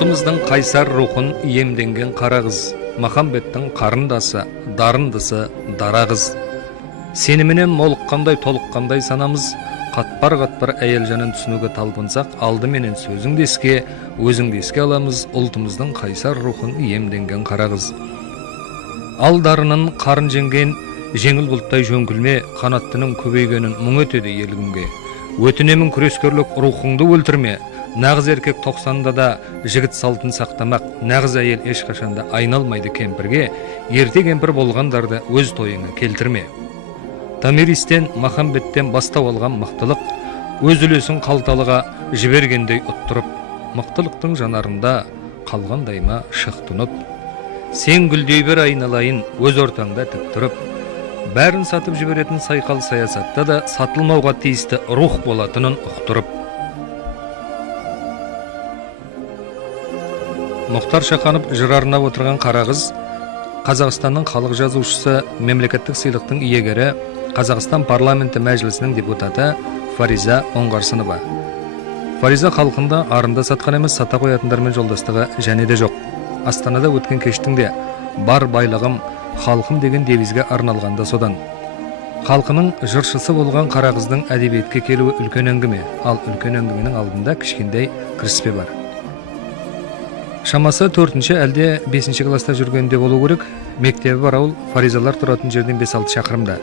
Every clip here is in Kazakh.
ұлтымыздың қайсар рухын иемденген қара қыз, махамбеттің қарындасы, дарындысы дара қыз. Сенімінен молыққандай толыққандай санамыз, қатпар-қатпар әйел жанын түсінуге талпынсақ, алдыменен сөзіңді еске, өзіңді еске аламыз, ұлтымыздың қайсар рухын иемденген қара қыз. Ал дарынын қарын жеңген, жеңіл бұлттай жөңкілме, қанаттының көбейгенін мұң өтеді елгімге. Өтінемін күрескерлік рухыңды өлтірме, нағыз еркек 90-да да жігіт салтын сақтамақ, нағыз әйел ешқашанда айналмайды кемпірге, ерте кемпір болғандарды өз тойыңа келтірме. Томиристен, махамбеттен бастау алған мықтылық, өз үлесін қалталыға жібергендей ұттырып, мықтылықтың жанарында қалғандайма шық тұнып. Сен гүлдей бір айналайын өз ортаңда тік тұрып, бәрін сатып жіберетін сайқал саясатта да сатылмауға тиісті рух болатынын ұқтырып. Мұхтар Шаханов жырарына отырған қара қыз, Қазақстанның халық жазушысы, мемлекеттік сыйлықтың иегері, Қазақстан парламенті мәжілісінің депутаты Фариза Оңғарсынова. Фариза халқында арында сатқан емес, сата қоятындармен жолдастығы және де жоқ. Астанада өткен кештіңде бар байлығым, халқым деген девизге арналғанда содан. Халқының жыршысы болған қара қыздың әдебиетке келуі үлкен әңгіме, ал үлкен әңгіменің алдында кішкендей кіріспе бар. Шамасы 4-ші әлде 5-ші класста жүргенде болу керек. Мектебі бар ауыл Фаризалар тұратын жерден 5-6 шақырымда.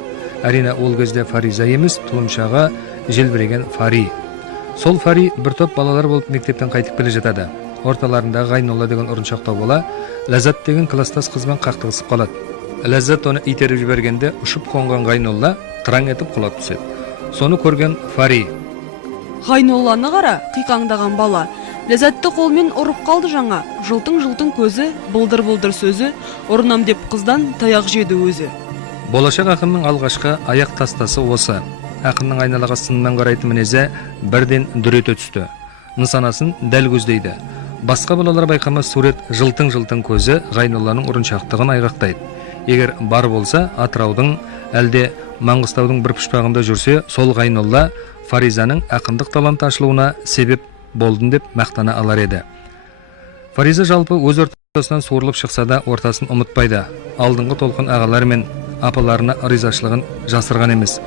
Әрине ол кезде Фариза емес, тұлымшаға желбіреген Фари. Сол Фари бір топ балалар болып мектептен қайтып келе жатады. Орталарында Ғайнолла деген ұрыншақтау бола, Ләззат деген кластас қызбен қақтығысып қалады. Ләззат оны итеріп жібергенде ұшып қонған Ғайнолла тыраң етіп құлап түседі. Соны көрген Фари: Ғайнолланы қара, қиқаңдаған бала. Ләззатты қолмен ұрып қалды жаңа. Жылтың-жылтың көзі, бұлдыр-бұлдыр сөзі, ұрынам деп қыздан таяқ жеді өзі. Болашақ ақынның алғашқы аяқ тастасы осы. Ақынның айналаға сыннан қарайтын мінезі бірден дүрете түсті. Нысанасын дәл көздейді. Басқа балалар байқамас сурет жылтың-жылтың көзі Ғайнолланың ұрыншақтығын айғақтайды. Егер бар болса, Атыраудың әлде Маңғыстаудың бір пұшпағында жүрсе, сол Ғайнолла Фаризаның ақындық талант ашылуына себеп болдым деп мақтана алар еді. Фариза жалпы өз ортасынан суырылып шықса да ортасын ұмытпайды. Алдыңғы толқын ағалары мен апаларына ризашылығын жасырған емес.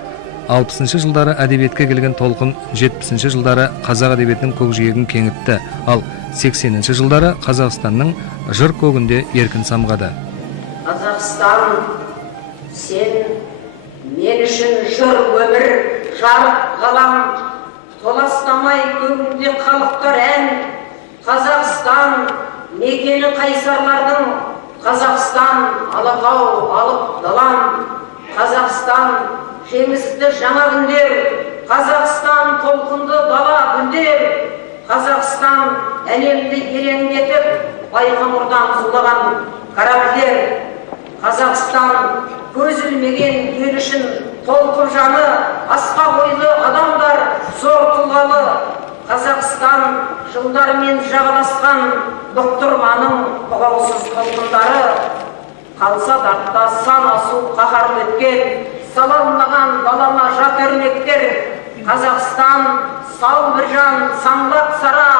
60-шы жылдары әдебиетке келген толқын 70-ші жылдары қазақ әдебиетінің көкжиегін кеңітті, ал 80-ші жылдары Қазақстанның жыр көгінде еркін самғады. Қазақстан, сен мен үшін жыр өмір, жарық ғалам, толастамай көгінде халықтар ән. Қазақстан, мекені қайсарлардың, Қазақстан, алатау алып далам. Қазақстан, жеңісті жаңа күндер, Қазақстан, толқынды дала күндер. Қазақстан, әлемді елеңдетіп, байқоңырдан зулаған корабльдер. Қазақстан, көз ілмеген ел үшін толқып жаны, асқа бойлы адамдар, зор тұлғалы. Қазақстан, жылдармен жағаласқан бұқтырманың бұғаусыз толқындары. Қалса датта сан асу қаһарлы өткен, салалмаған балама жат өрнектер. Қазақстан, сау біржан, самлақ сара,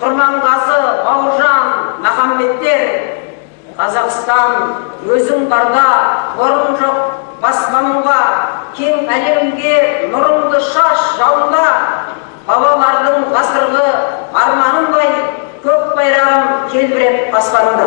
Құрманғазы, Бауыржан, Махамбеттер. Қазақстан, өзің барда орын жоқ басқаныңға, кең әлемге нұрыңды шаш жауында. Бабалардың ғасырлы арманындай, көк байрағым желбіреп аспанында.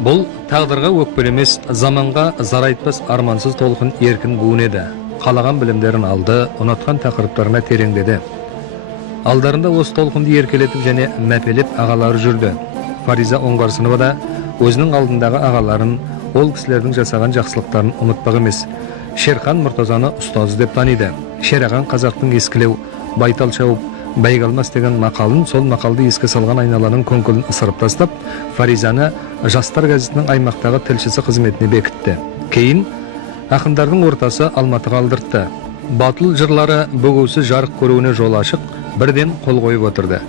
Бұл тағдырға өкпелемес, заманға зар айтпас армансыз толқын еркін буын еді. Қалаған білімдерін алды, ұнатқан тақырыптарына тереңдеді. Алдарында осы толқынды еркелетіп және мәпелеп ағалары жүрді. Фариза Оңғарсынова да өзінің алдындағы ағаларын, ол кісілердің жасаған жақсылықтарын ұмытпақ емес. Шерхан Мұртазаны ұстазы деп таниды. Шераған қазақтың ескілеу, байтал шауып, байғалмас деген мақалын, сол мақалды еске салған айналаның көңілін ысырып тастап, Фаризаны Жастар газетінің аймақтағы тілшісі қызметіне бекітті. Кейін ақындардың ортасы Алматыға алдыртты. Батыл жырлары бөгеусіз жарық көруіне жол ашық, бірден қол қойып отырды.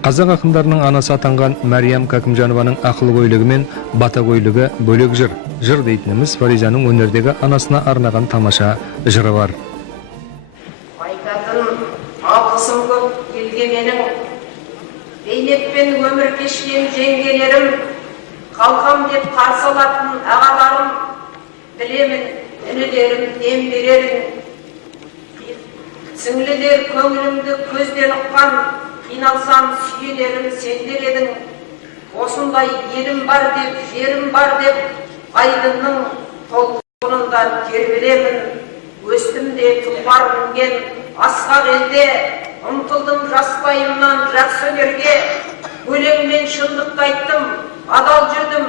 Қазақ ақындарының анасы атанған Мәриям Кәкімжанованың ақыл-ойлығы мен бата-көйлігі бөлек жыр. Жыр дейтініміз Фаризаның өнердегі анасына арнаған тамаша жыры бар. Айтатын алғысым көп елге менің, бейнетпен өмір кешкен жеңгелерім, қалқам деп қарсы алатын ағаларым, білемін інілерім дем берерін. Сіңлілер көңілімді көзден ұққан, қиналсам сүйенерім сендер едің. Осындай елім бар деп, жерім бар деп, айдынның толқынында тербелемін. Өстім де тұлпар мінген асқақ елде, ұмтылдым жастайымнан жақсы өнерге. Өлеңмен шындықты айттым, адал жүрдім,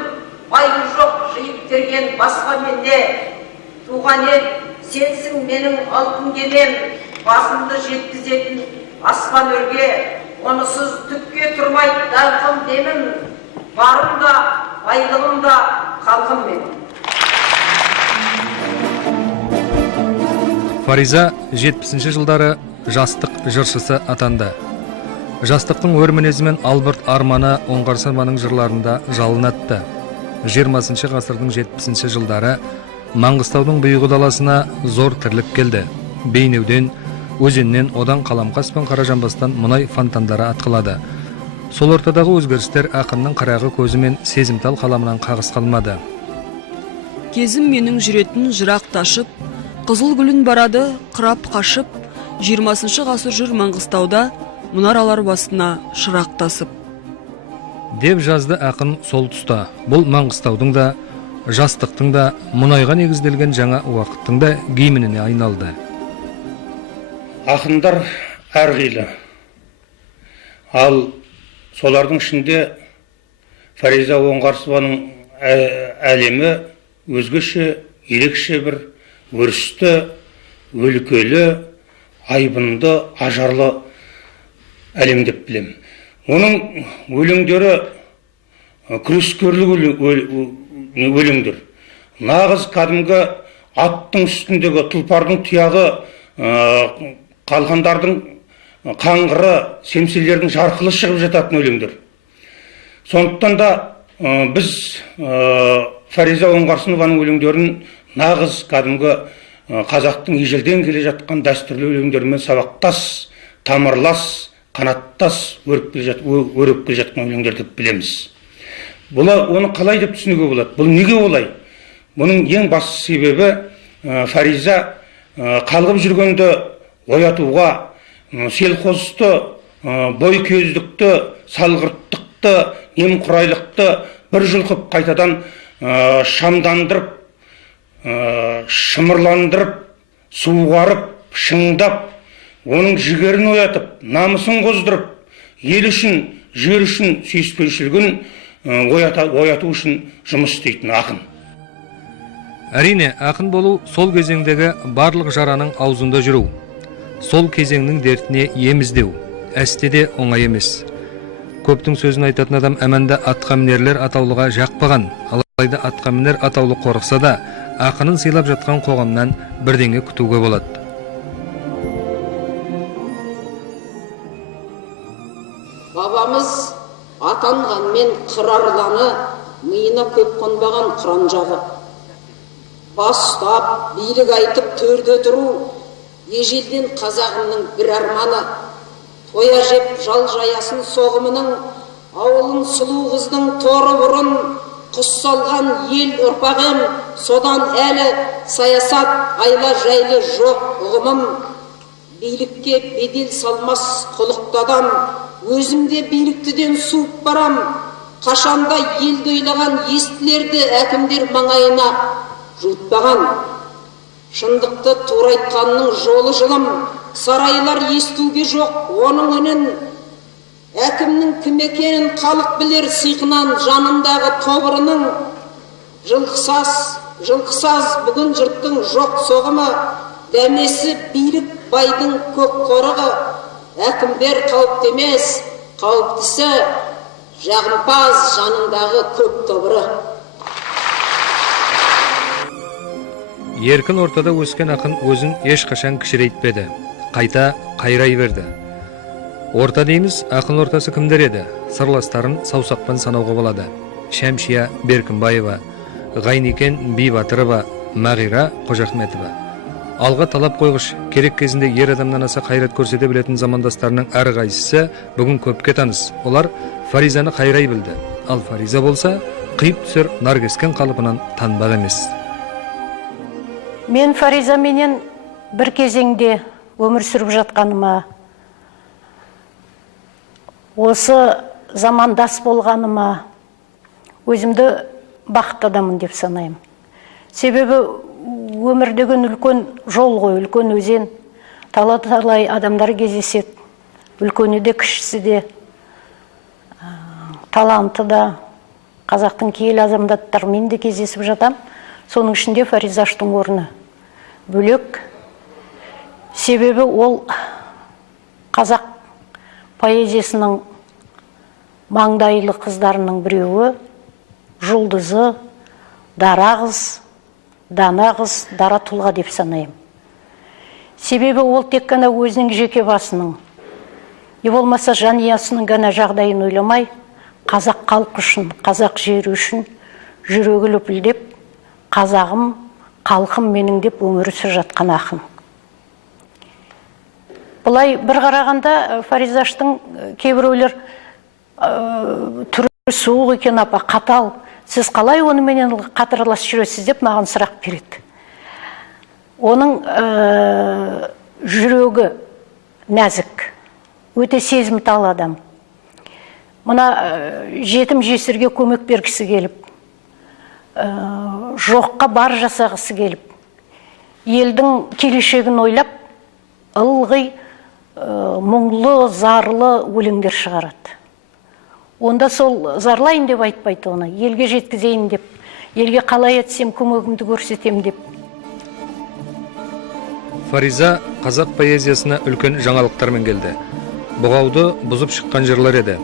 байы жоқ жиып терген басқа менде. Туған ел, сенсің менің алтын кемем, басымды жеткізетін аспан өрге. Онысыз түкке тұрмай даңқым демім, барым да, байлығым да халқым менің. Фариза 70-ші жылдары жастық жыршысы атанды. Жастықтың өр мінезі мен албырт арманы Оңғарсынованың жырларында жалын атты. 20-ші ғасырдың 70-ші жылдары Маңғыстаудың бұйығы даласына зор тірлік келді. Бейнеуден, өзеннен, одан Қаламқас пен Қаражанбастан мұнай фонтандары атқылады. Сол ортадағы өзгерістер ақынның қырағы көзі мен сезімтал қаламынан қағыс қалмады. Кезім менің жүретін жырақ ташып, қызыл гүлін барады қырап қашып, 20-шы ғасыр жүр Маңғыстауда мұнаралар басына шырақ тасып. Деп жазды ақын сол тұста. Бұл Маңғыстаудың да, жастықтың да, мұнайға негізделген жаңа уақыттың да гимніне айналды. Ақындар әрқилы. Ал солардың ішінде Фариза Оңғарсынованың әлемі өзгеше, ерекше бір өрісті, өлкелі, айбынды, ажарлы әлем деп білем. Оның өлеңдері күрескерлік өлеңдер. Нағыз кәдімгі аттың үстіндегі тұлпардың тұяғы, қалғандардың қаңғыры, семселердің жарқылы шығып жататын өлеңдер. Сондықтан да біз Фариза Оңғарсынованың өлеңдерін нағыз кәдімгі қазақтың ежелден келе жатқан дәстүрлі өлеңдерімен сабақтас, тамырлас, қанаттас өріп келе жатқан өлеңдер деп білеміз. Оны қалай деп түсінуге болады? Бұл неге олай? Бұның ең басты себебі Фариза қалғып жүргенді оятуға, селқозды, бойкөздікті, салғырттықты, немқұрайлықты бір жұлқып қайтадан шамдандырып, шымырландырып, суғарып, шыңдап, оның жігерін оятып, намысын қоздырып, ел үшін, жер үшін сүйіспеншілігін ояту үшін жұмыс істейтін ақын. Әрине, ақын болу сол кезеңдегі барлық жараның аузында жүру. Сол кезеңнің дертіне ем іздеу, әстеде оңай емес. Көптің сөзін айтатын адам әмәнді атқамінерлер атаулыға жақпаған, алайда атқамінер атаулы қорықса да, ақынын сыйлап жатқан қоғамнан бірдеңе күтуге болады. Бабамыз атанғанмен қырарланы, миына көп қонбаған қыран жағы. Бастап, билік айтып төрде тұру, ежелден қазағымның бір арманы. Тоя жеп жал жаясын соғымының, ауылын сұлу қыздың торы бұрын, құс салған ел ұрпағым, содан әлі саясат айла жайлы жоқ ұғымым. Билікке бедел салмас құлықты адам, өзімде биліктіден суып барам. Қашанда елді ойлаған естілерді әкімдер маңайына жұтпаған. Шындықты турайтқанның жолы жылым, сарайлар естуге жоқ оның үнін. Әкімнің кім екенін халық білер сиқынан жанындағы тобырының. Жылқысаз бүгін жұрттың жоқ соғымы, дәмесі билік байдың көк қорығы. Әкімдер қауіпті емес, қауіптісі жағымпаз жанындағы көп тобыры. Еркін ортада өскен ақын өзін ешқашан кішірейтпеді, қайта қайрай берді. Орта дейміз, ақын ортасы кімдер еді? Сырластарын саусақпен санауға болады. Шәмшия Беркінбаева, Ғайникен Бибатырова, Мағира Қожахметова. Алға талап қойғыш, керек кезінде ер адамнан аса қайрат көрсете білетін замандастарының әрқайсысы бүгін көпке таныс. Олар Фаризаны қайрай білді. Ал Фариза болса, қиып түсер наркескен қалыпынан танбақ емес. Мен Фариза менен бір кезеңде өмір сүріп жатқаныма, осы замандас болғаныма өзімді бақытты адамын деп санаймын. Себебі өмір деген үлкен жол ғой, үлкен өзен, талай адамдар кездеседі, үлкені де кішісі де, таланты да, қазақтың киелі азаматтарымен де кездесіп жатам. Соның ішінде Фаризаштың орны бөлек. Себебі ол қазақ поэзиясының маңдайлы қыздарының біреуі, жұлдызы, дара қыз, дана қыз, дара тұлға деп санаймын. Себебі ол тек қана өзінің жеке басының, не болмаса жанұясының ғана жағдайын ойламай, қазақ халқы үшін, қазақ жері үшін жүрегі лүпілдеп, қазағым, халқым менің деп өмірі сүріп жатқан ақын. Бұлай бір қарағанда Фаризаштың кейбіреулер түрі суық екен, апа, қатал. Сіз қалай оны менен қатырлас жүресіз деп маған сұрақ береді. Оның жүрегі нәзік, өте сезімтал адам. Мына жетім жесірге көмек бергісі келіп, жоққа бар жасағысы келіп, елдің келешегін ойлап, ылғи мұңлы, зарлы өлеңдер шығарады. Онда сол зарлайын деп айтпайды оны, елге жеткізейін деп, елге қалай етсем көмегімді көрсетем деп. Фариза қазақ поэзиясына үлкен жаңалықтармен келді. Бұғауды бұзып шыққан жырлар еді.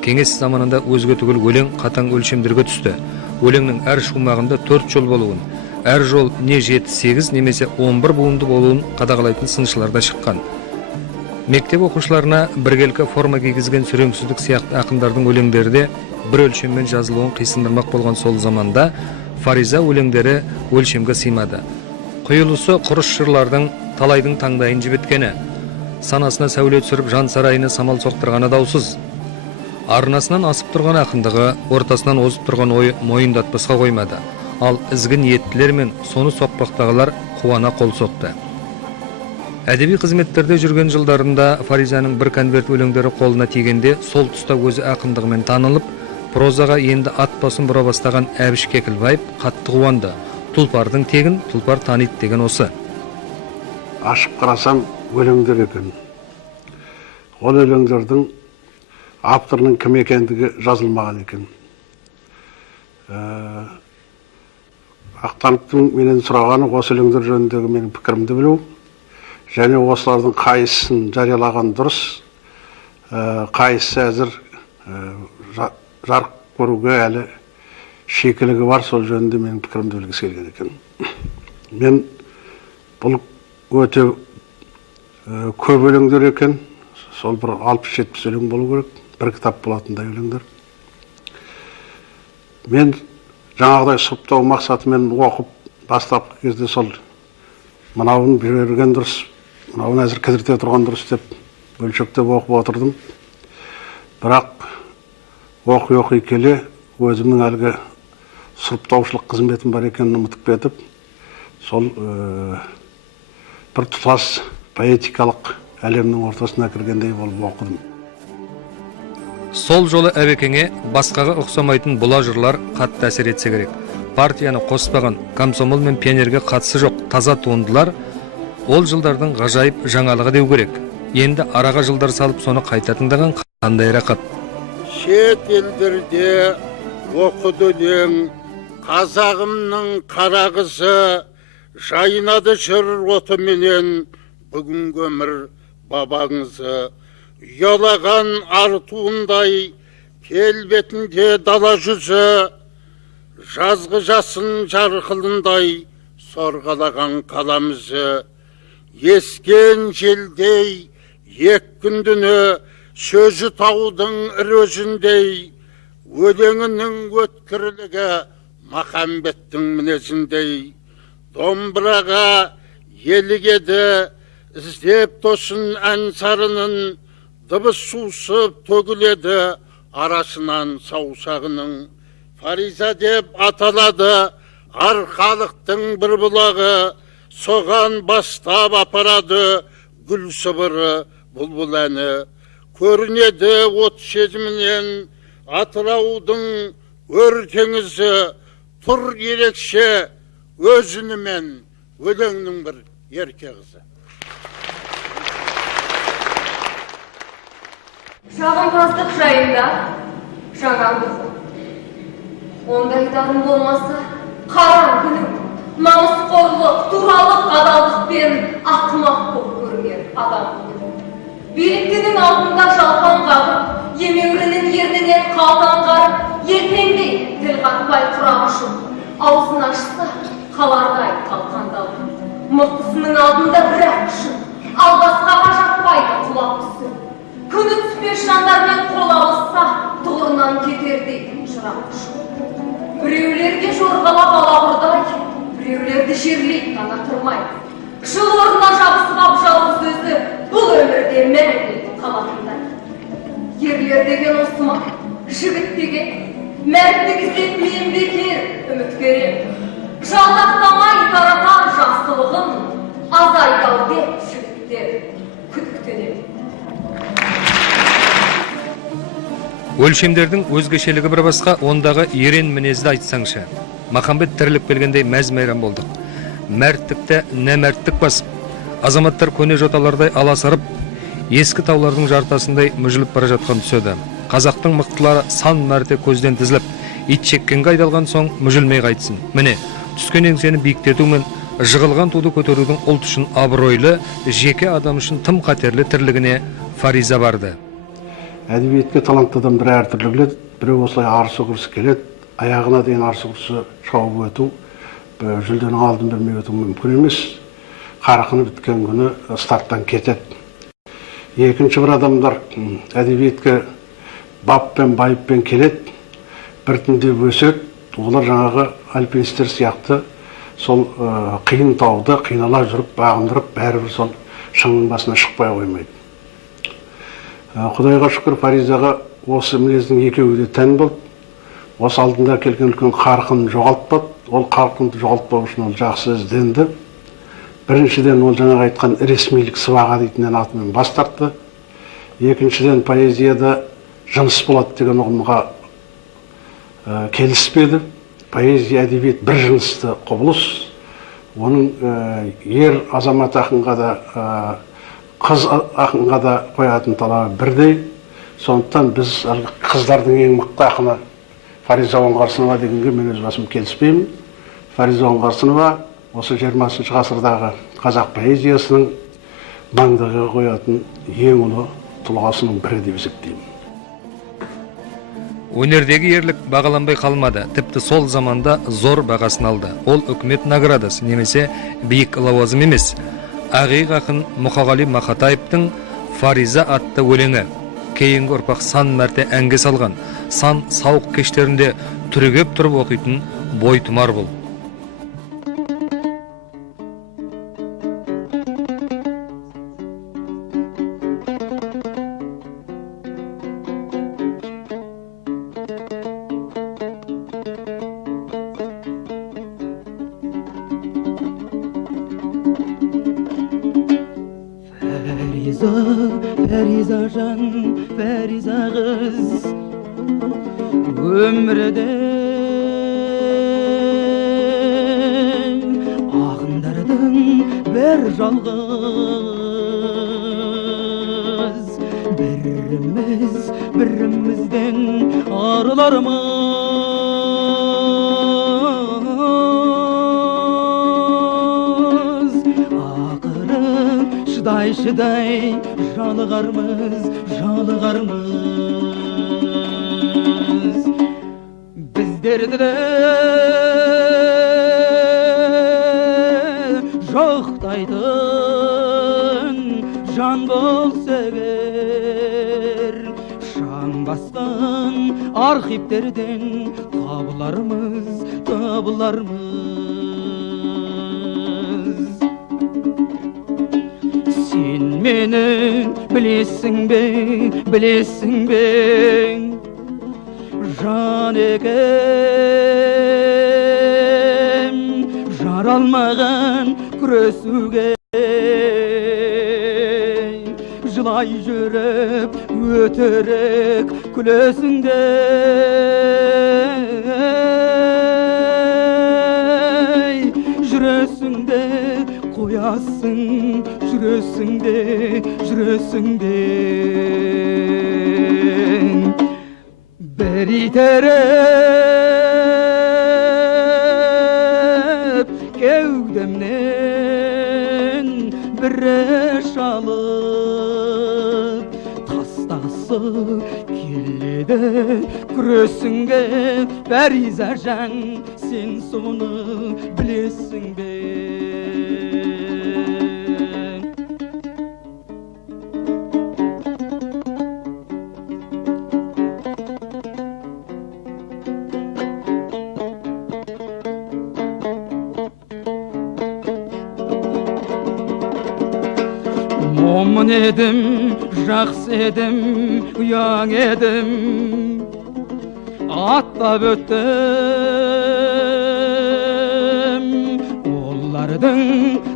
Кеңес заманында өзге түгіл өлең қатаң өлшемдерге түсті. Өлеңнің әр шумағында 4 жол болуын, әр жол не 7-8 немесе 11 буынды болуын қадағалайтын сыншыларда шыққан. Мектеп оқушыларына біркелкі форма кигізген сүреңсіздік сияқты ақындардың өлеңдері де бір өлшеммен жазылуын қисындырмақ болған сол заманда Фариза өлеңдері өлшемге сыймады. Құйылысы құрыш жырлардың талайдың таңдайын жібіткені, санасына сәуле түсіріп жан сарайына самал соқтырғаны даусыз. Арнасынан асып тұрған ақындығы, ортасынан озып тұрған ойы мойындатпасқа қоймады. Ал ізгі ниеттілер мен соны соқпақтағылар қуана қол соқты. Әдеби қызметтерде жүрген жылдарында Фаризаның бір конверт өлеңдері қолына тигенде сол тұста өзі ақындығымен танылып, прозаға енді ат басын бұра бастаған Әбіш Кекілбаев қатты қуанды. Тұлпардың тегін тұлпар таниды деген осы. Ашып қарасам өлеңдер екен. Ол өлеңдердің авторының кім екендігі жазылмаған екен. Ақтановтың менен сұрағаны осы өлеңдер жөніндегі менің пікірімді білу, және осылардың қайсысын жариялаған дұрыс, қайсысы әзір жарық көруге әлі шикілігі бар, сол жөнінде менің пікірімді білгісі келген екен. Мен бұл өте көп өлеңдер екен, сол бір 60-70 өлең болу керек, бір кітап болатындай өлеңдер. Мен жаңағыдай сұптау мақсатымен оқып бастапқы кезде сол мынауын берген дұрыс, мынауын әзір кідірте тұрған дұрыс деп бөлшектеп оқып отырдым. Бірақ оқи келе өзімнің әлгі сұрыптаушылық қызметім бар екенін ұмытып кетіп, сол бір тұтас поэтикалық әлемнің ортасына кіргендей болып оқыдым. Сол жолы әбекеңе басқаға ұқсамайтын бұла жырлар қатты әсер етсе керек. Партияны қоспаған, комсомол мен пионерге қатысы жоқ таза туындылар ол жылдардың ғажайып жаңалығы деу керек. Енді араға жылдар салып соны қайта тыңдаған қандай рақат. Шет елдерде оқыды өлең, қазағымның қара қызы, жайнады жыр отыменен бүгінгі өмір бабаңызы. Ұялаған артуындай келбетінде дала жүзі, жазғы жасын жарқылындай сорғалаған қаламызы. Ескен желдей ек күндіні сөзі таудың ірөзіндей, өлеңінің өткірлігі Махамбеттің мінезіндей. Домбыраға елігеді, іздеп тосын ән сарының, дыбыс сусып төгіледі арасынан саусағының. Фариза деп аталады арқалықтың бір бұлағы, соған бастап апарады гүл сыбыры бұлбұл әні. Көрінеді от сезімінен Атыраудың өр теңізі, тұр ерекше өзінімен өлеңнің бір ерке қызы. Жағымпаздық жайында жаңа қызы. Ондай дарым болмаса, қаран күнім, намысқорлық, туралық, адалдық пен ақымақ болып көрінер адам күнім. Биліктінің алдында жалпан қағып, емеурінің ернінен қалтан қарып, ертеңдей тіл қатпай құрақ ұшып, аузын ашса, қалардай қалқандалып. Мықтысының алдында бір-ақ үшін, ал басқаға жатпайды құлақ түсіп. Күні түспес жандармен қол алысса, тұғырынан кетердей жырақ ұшып. Біреулерге жорғалап алабырдай, біреулерді жерлейді ғана тұрмай. Жыл орнына жабысып ап жалғыз өзі, бұл өмірде мәңгілік қалатындай. Ерлер деген осы ма, жігіт деген, мәрттік іздеп мен бекер үміткерем. Жалтақтамай таратар жақсылығын, азайдау деп жігіттер күдіктенем. Өлшемдердің өзгешелігі бір басқа, ондағы ерен мінезді айтсаңшы. Махамбет тіріліп келгендей мәз-майрам болдық. Мәрттікті нәмәрттік басып, азаматтар көне жоталардай аласарып, ескі таулардың жартасындай мүжіліп бара жатқан түседі. Қазақтың мықтылары сан мәрте көзден тізіліп, ит шеккенге айдалған соң мүжілмей қайтсын. Міне, түскен еңсені биіктету мен жығылған туды көтерудің ұлт үшін абыройлы, жеке адам үшін тым қатерлі тірлігіне Фариза барды. Әдебиетке талантты адамдар әртүрлі келеді. Біреу осылай арсы-құрсы келеді, аяғына дейін арсы-құрсы шауып өту, жүлденің алдын бермей өту мүмкін емес. Қарқыны біткен күні старттан кетеді. Екінші бір адамдар әдебиетке баппен, байыппен келеді, біртіндеп өседі. Олар жаңағы альпинистер сияқты сол қиын тауды қинала жүріп, бағындырып, бәрібір сол шыңның басына шықпай қоймайды. Құдайға шүкір, Фаризаға осы мінездің екеуі де тән болды. Осы алдында келген үлкен қарқын жоғалтпады. Ол қарқынды жоғалтпау үшін ол жақсы ізденді. Біріншіден ол жаңағы айтқан ресмилік сыбаға дейтінен атымен бас тартты. Екіншіден поэзияда жыныс болады деген ұғымға келіспеді. Поэзия, әдебиет бір жынысты құбылыс. Оның ер азамат ақынға да, қыз ақынға да қоятын талабы бірдей. Сондықтан біз қыздардың ең мықты ақыны Фариза Оңғарсынова дегенге мен өз басым келіспеймін. Фариза Оңғарсынова осы 20 ғасырдағы қазақ поэзиясының маңдайға қоятын ең ұлы тұлғасының бірі деп есептеймін. Өнердегі ерлік бағаланбай қалмады, тіпті сол заманда зор бағасын алды. Ол үкімет наградасы немесе биік лауазым емес. Ағиық ақын Мұқағали Мақатаевтың Фариза атты өлеңі кейінгі ұрпақ сан мәрте әнге салған, сан сауық кештерінде түрегеп тұрып оқитын бойтұмар бұл. Фариза жан, Фариза қыз, өмірде ақындардың бір жалғыз. Бірімізден арылармыз. Ақыры шыдай жалығармыз. Біздерді де жоқтайтын жан болса егер, басқан архивтерден табылармыз. Сен мені білесің бе, жан екем, жаралмаған күресуге, жылай жүріп өтірік күлесіңде, жүресіңде қоясың, жүресіңде бір итеріп кеудемнен бірі шалып тастағысы келеді күресіңге. Фәриза жан, сен соны білесің бе? Момын едім, жақсы едім, ұяң едім, аттап өттім олардың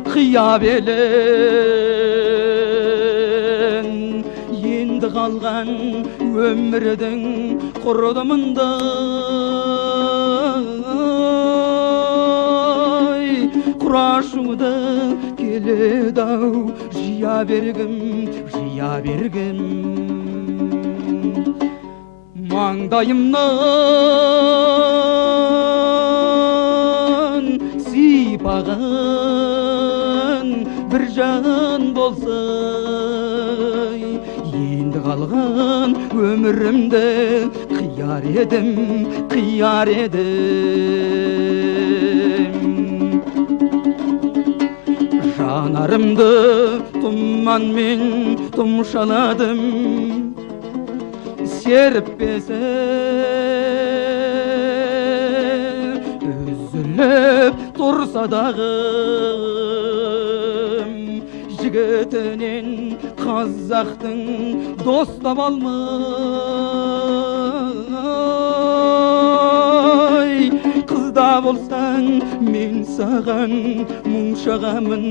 қиябелін. Енді қалған өмірдің құрдымында құрашуды келеді-ау, жия бергім. Маңдайымнан сипаған бір жан болса, енді қалған өмірімді қияр едім. Жанарымды тұманмен тұмшаладым, серіппесе үзіліп тұрса дағы, жігітінен қазақтың дос таба алмай, қызда болсаң мен саған мұң шағамын.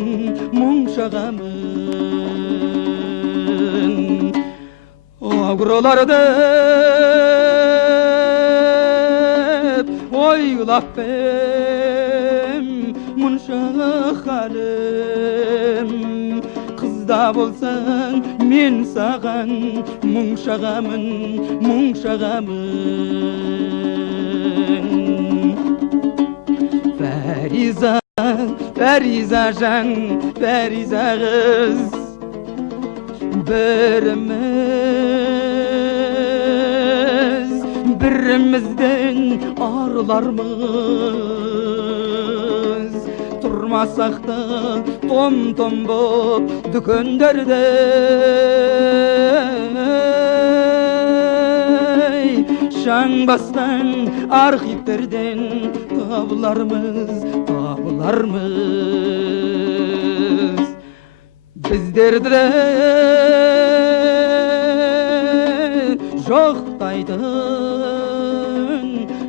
Ауғырыларды ойлап ем, мұнша халім, қызда болсаң мен саған мұң шағамын. Фәриза жан, Фәриза қыз, бірімізден арылармыз. Тұрмасақ та том-том боп дүкендерде, шаң басқан архивтерден табылармыз. Біздерді жоқтайтын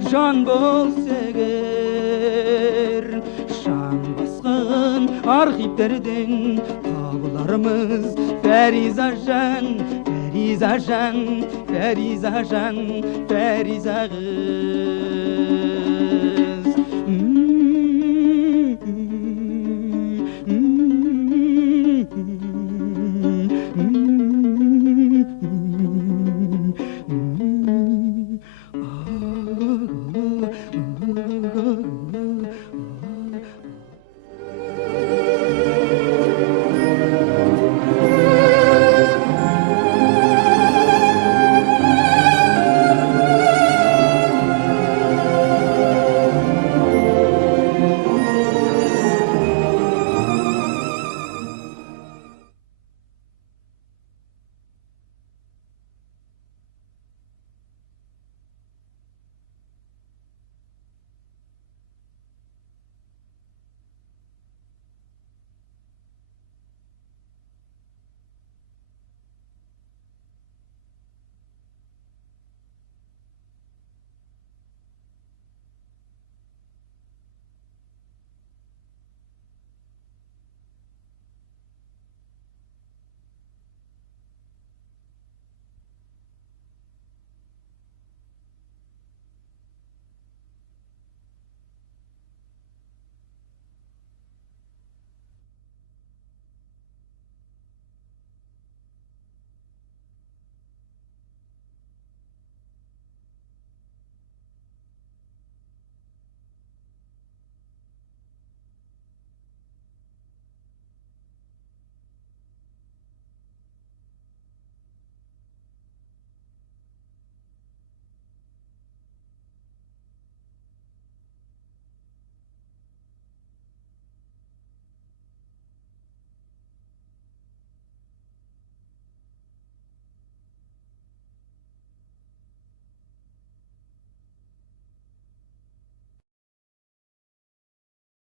жан болса егер, шаң басқан архивтерден табылармыз. Фәриза жан, Фәриза қыз.